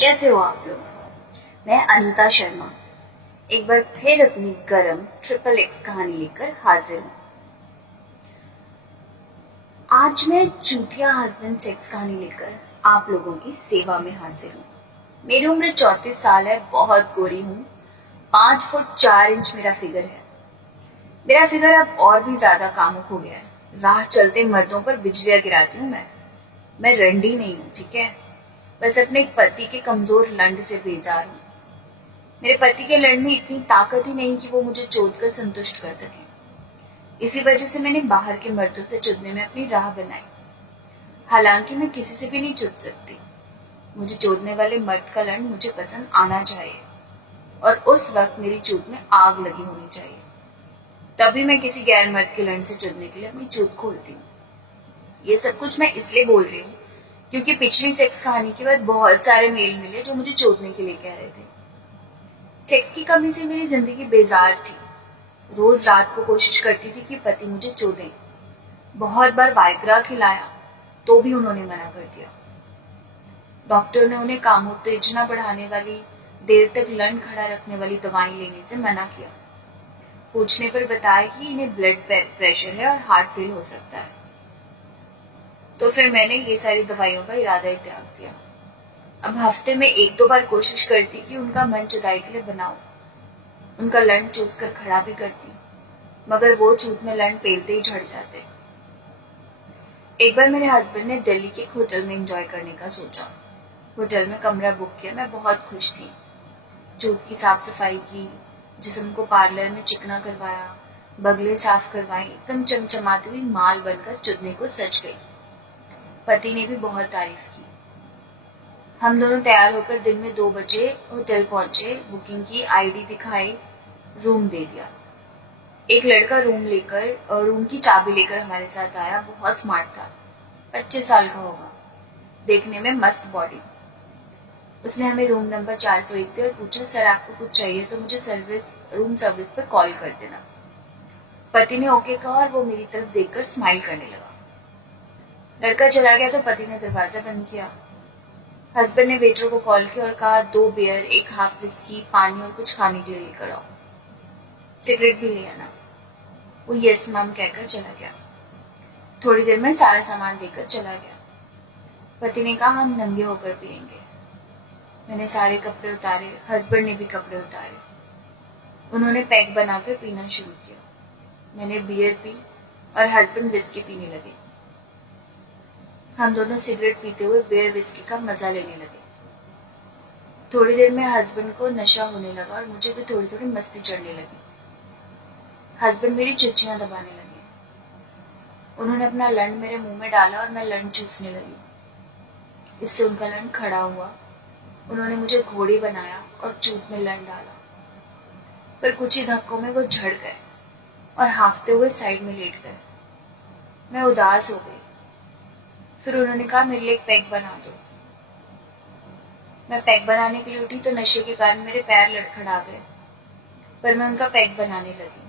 कैसे हो आप लोग? मैं अनीता शर्मा एक बार फिर अपनी गरम ट्रिपल एक्स कहानी लेकर हाजिर हूँ। आज मैं चूतिया हस्बैंड सेक्स कहानी लेकर आप लोगों की सेवा में हाजिर हूँ। मेरी उम्र 34 साल है, बहुत गोरी हूँ, 5 फुट 4 इंच मेरा फिगर है। मेरा फिगर अब और भी ज्यादा कामुक हो गया है। राह चलते मर्दों पर बिजलियां गिराती हूँ मैं रंडी नहीं हूँ, ठीक है? बस अपने पति के कमजोर लंड से बेजार हूँ। मेरे पति के लड़ में इतनी ताकत ही नहीं कि वो मुझे चोद कर संतुष्ट कर सके। इसी वजह से मैंने बाहर के मर्दों से चुदने में अपनी राह बनाई। हालांकि मैं किसी से भी नहीं चुद सकती। मुझे चोदने वाले मर्द का लड़ मुझे पसंद आना चाहिए और उस वक्त मेरी चूत में आग लगी होनी चाहिए। तभी मैं किसी गैर मर्द के लड़ से चुदने के लिए अपनी चूत खोलती हूँ। ये सब कुछ मैं इसलिए बोल रही हूँ क्योंकि पिछली सेक्स कहानी के बाद बहुत सारे मेल मिले जो मुझे चोदने के लिए कह रहे थे। सेक्स की कमी से मेरी जिंदगी बेजार थी। रोज रात को कोशिश करती थी कि पति मुझे चोदें। बहुत बार वाइग्रा खिलाया तो भी उन्होंने मना कर दिया। डॉक्टर ने उन्हें कामोत्तेजना बढ़ाने वाली, देर तक लन खड़ा रखने वाली दवाएं लेने से मना किया। पूछने पर बताया कि इन्हें ब्लड प्रेशर है और हार्ट फेल हो सकता है। तो फिर मैंने ये सारी दवाइयों का इरादा ही त्याग दिया। अब हफ्ते में 1-2 बार कोशिश करती कि उनका मन जुदाई के लिए बनाऊं। उनका लंड चूस कर खड़ा भी करती, मगर वो चूत में लंड पेलते ही झड़ जाते। एक बार मेरे हस्बैंड ने दिल्ली के एक होटल में एंजॉय करने का सोचा। होटल में कमरा बुक किया। मैं बहुत खुश थी। चूत की साफ सफाई की, जिस्म को पार्लर में चिकना करवाया, बगले साफ करवाए, एकदम चमचमाती हुई माल बनकर चुदने को सज गई। पति ने भी बहुत तारीफ की। हम दोनों तैयार होकर दिन में 2 बजे होटल पहुंचे। बुकिंग की, आईडी दिखाई, रूम दे दिया। एक लड़का रूम की चाबी लेकर हमारे साथ आया। बहुत स्मार्ट था, 25 साल का होगा, देखने में मस्त बॉडी। उसने हमें रूम नंबर 401 दिया और पूछा, सर आपको कुछ चाहिए तो मुझे रूम सर्विस पर कॉल कर देना। पति ने ओके कहा और वो मेरी तरफ देखकर स्माइल करने लगा। लड़का चला गया तो पति ने दरवाजा बंद किया। हस्बैंड ने वेटर को कॉल किया और कहा, 2 बियर, 1 हाफ विस्की, पानी और कुछ खाने के लिए लेकर आओ, सिगरेट भी ले आना। वो यस मैम कहकर चला गया। थोड़ी देर में सारा सामान देकर चला गया। पति ने कहा, हम नंगे होकर पिएंगे। मैंने सारे कपड़े उतारे, हस्बैंड ने भी कपड़े उतारे। उन्होंने पैक बनाकर पीना शुरू किया। मैंने बियर पी और हस्बैंड विस्की पीने लगे। हम दोनों सिगरेट पीते हुए बियर विस्की का मजा लेने लगे। थोड़ी देर में हस्बैंड को नशा होने लगा और मुझे भी थोड़ी थोड़ी मस्ती चढ़ने लगी। हस्बैंड मेरी चुच्चियां दबाने लगे। उन्होंने अपना लंड मेरे मुंह में डाला और मैं लंड चूसने लगी। इससे उनका लंड खड़ा हुआ। उन्होंने मुझे घोड़ी बनाया और चूत में लंड डाला, पर कुछ ही धक्कों में वो झड़ गए और हांफते हुए साइड में लेट गए। मैं उदास हो गई। फिर उन्होंने कहा, मेरे लिए एक पैक बना दो। मैं पैक बनाने के लिए उठी तो नशे के कारण मेरे पैर लड़खड़ा गए, पर मैं उनका पैक बनाने लगी।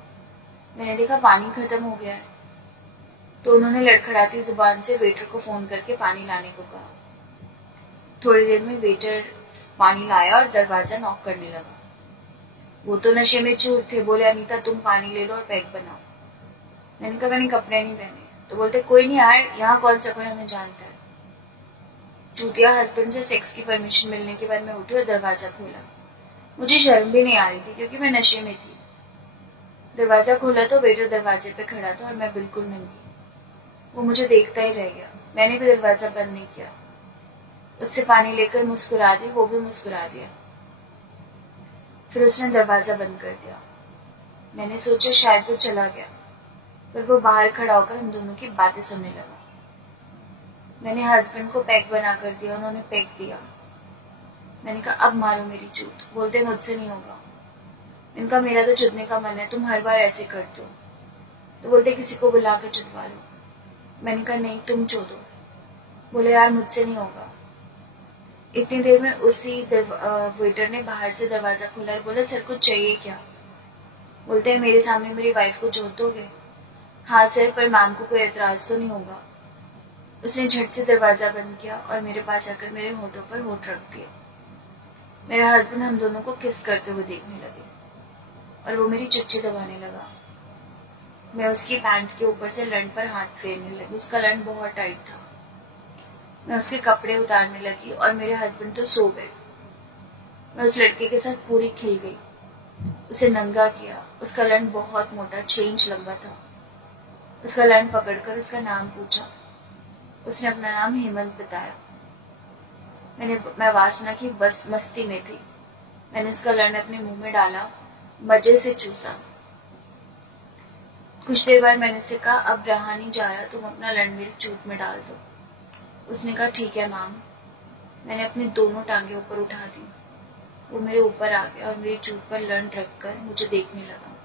मैंने देखा पानी खत्म हो गया है, तो उन्होंने लड़खड़ाती जुबान से वेटर को फोन करके पानी लाने को कहा। थोड़ी देर में वेटर पानी लाया और दरवाजा नॉक करने लगा। वो तो नशे में चूर थे। बोले, अनीता तुम पानी ले लो और पैक बनाओ। मैंने कहा, मैंने कपड़े नहीं पहने। तो बोलते, कोई नहीं यार, यहाँ कौन सा कोई हमें जानता है। चूतिया हस्बैंड से सेक्स की परमिशन मिलने के बाद मैं उठी और दरवाजा खोला। मुझे शर्म भी नहीं आ रही थी क्योंकि मैं नशे में थी। दरवाजा खोला तो वेटर दरवाजे पे खड़ा था और मैं बिल्कुल नंगी। वो मुझे देखता ही रह गया। मैंने भी दरवाजा बंद नहीं किया। उससे पानी लेकर मुस्कुरा दी, वो भी मुस्कुरा दिया। फिर उसने दरवाजा बंद कर दिया। मैंने सोचा शायद वो चला गया, पर वो बाहर खड़ा होकर हम दोनों की बातें सुनने लगा। मैंने हस्बैंड को पैक बना कर दिया। उन्होंने पैक दिया। मैंने कहा, अब मारो मेरी चूत। बोलते, मुझसे नहीं होगा। मैंने कहा, मेरा तो चुदने का मन है, तुम हर बार ऐसे करते हो। तो बोलते, किसी को बुला कर चुदवा लो। मैंने कहा, नहीं तुम चोदो। बोले, यार मुझसे नहीं होगा। इतनी देर में उसी वेटर ने बाहर से दरवाजा खोला और बोला, सर कुछ चाहिए क्या? बोलते हैं, मेरे सामने मेरी वाइफ को चोद दोगे? हाँ सर, पर मैम को कोई एतराज तो नहीं होगा। उसने झट से दरवाजा बंद किया और मेरे पास आकर मेरे होठों पर होठ रख दिया। मेरा हस्बैंड हम दोनों को किस करते हुए देखने लगे और वो मेरी चुच्ची दबाने लगा। मैं उसकी पैंट के ऊपर से लंड पर हाथ फेरने लगी। उसका लंड बहुत टाइट था। मैं उसके कपड़े उतारने लगी और मेरे हस्बैंड तो सो गए। मैं उस लड़के के साथ पूरी खिल गई। उसे नंगा किया। उसका लंड बहुत मोटा 6 इंच लंबा था। उसका लंड पकड़कर उसका नाम पूछा। उसने अपना नाम हेमंत बताया। मैं वासना की बस मस्ती में थी। मैंने उसका लंड अपने मुंह में डाला, मजे से चूसा। कुछ देर बाद मैंने उससे कहा, अब रहा नहीं जा रहा, तुम अपना लंड मेरी चूत में डाल दो। उसने कहा, ठीक है मैम। मैंने अपनी दोनों टांगे ऊपर उठा दी। वो मेरे ऊपर आ गया और मेरी चूत पर लंड रखकर मुझे देखने लगा।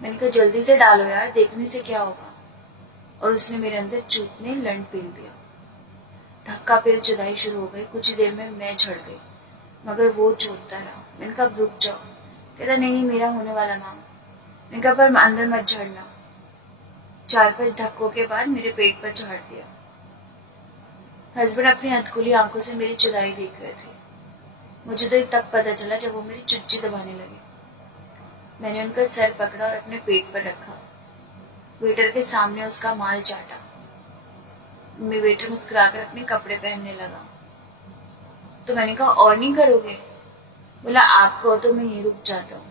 मैंने कहा, जल्दी से डालो यार, देखने से क्या होगा। और उसने मेरे अंदर चूत में लंड पील दिया। धक्का पेल जुदाई शुरू हो गई। कुछ ही देर में मैं झड़ गई, मगर वो चोटता रहा। मैंने कहा, रुक जाओ। कहता, नहीं मेरा होने वाला मैम। मैंने कहा, पर अंदर मत झड़ना। 4-5 धक्कों के बाद मेरे पेट पर झाड़ दिया। हस्बैंड अपनी अधकुली आंखों से मेरी जुदाई देख रहे थे। मुझे तो तब पता चला जब वो मेरी चुच्ची दबाने लगे। मैंने उनका सर पकड़ा और अपने पेट पर रखा। वेटर के सामने उसका माल चाटा। वेटर मुस्कुराकर अपने कपड़े पहनने लगा। तो मैंने कहा, और नहीं करोगे? बोला, आप कहो तो मैं यहीं रुक जाता हूँ।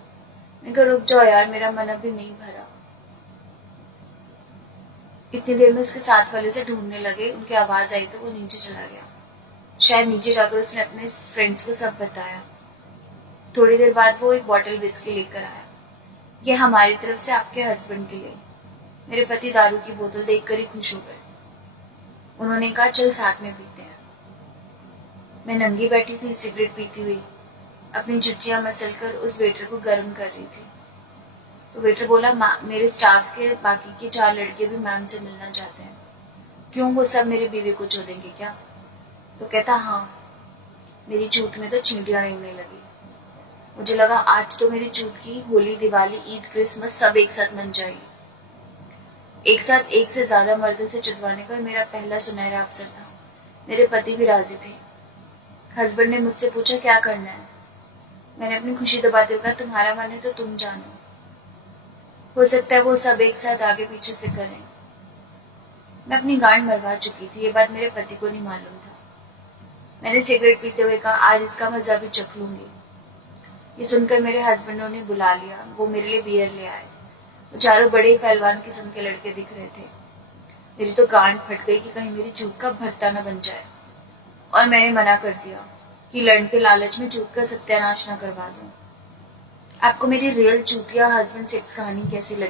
मैंने कहा, रुक जाओ यार, मेरा मन अभी नहीं भरा। इतनी देर में उसके साथ वाले से ढूंढने लगे। उनकी आवाज आई तो वो नीचे चला गया। शायद नीचे जाकर उसने अपने फ्रेंड्स को सब बताया। थोड़ी देर बाद वो एक बॉटल विस्की लेकर आया। ये हमारी तरफ से आपके हस्बैंड के लिए। मेरे पति दारू की बोतल देखकर ही खुश हो गए। उन्होंने कहा, चल साथ में पीते हैं। मैं नंगी बैठी थी, सिगरेट पीती हुई, अपनी जुच्चियां मसलकर उस वेटर को गर्म कर रही थी। तो वेटर बोला, मेरे स्टाफ के बाकी के 4 लड़के भी मैम से मिलना चाहते हैं। क्यों, वो सब मेरी बीवी को छोड़ेंगे क्या? तो कहता, हाँ। मेरी चूत में तो चींटियां रेंगने लगी। मुझे लगा आज तो मेरी चूत की होली, दिवाली, ईद, क्रिसमस सब एक साथ मन जाएगी। एक साथ एक से ज्यादा मर्दों से चुदवाने का मेरा पहला सुनहरा अवसर था। मेरे पति भी राजी थे। हस्बैंड ने मुझसे पूछा, क्या करना है? मैंने अपनी खुशी दबाते हुए कहा, तुम्हारा मन है तो तुम जानो। हो सकता है वो सब एक साथ आगे पीछे से करें। मैं अपनी गांड मरवा चुकी थी। ये बात मेरे पति को नहीं मालूम था। मैंने सिगरेट पीते हुए कहा, आज इसका मजा भी चख लूंगी। ये सुनकर मेरे हस्बैंड ने बुला लिया। वो मेरे लिए बियर ले आए। वो चारों बड़े पहलवान किस्म के लड़के दिख रहे थे। मेरी तो गांड फट गई कि कहीं मेरी चूत का भरता न बन जाए। और मैंने मना कर दिया कि लंड के लालच में चूत का सत्यानाश न करवा दूं। आपको मेरी रियल चूतिया हस्बैंड सेक्स कहानी कैसी लगी?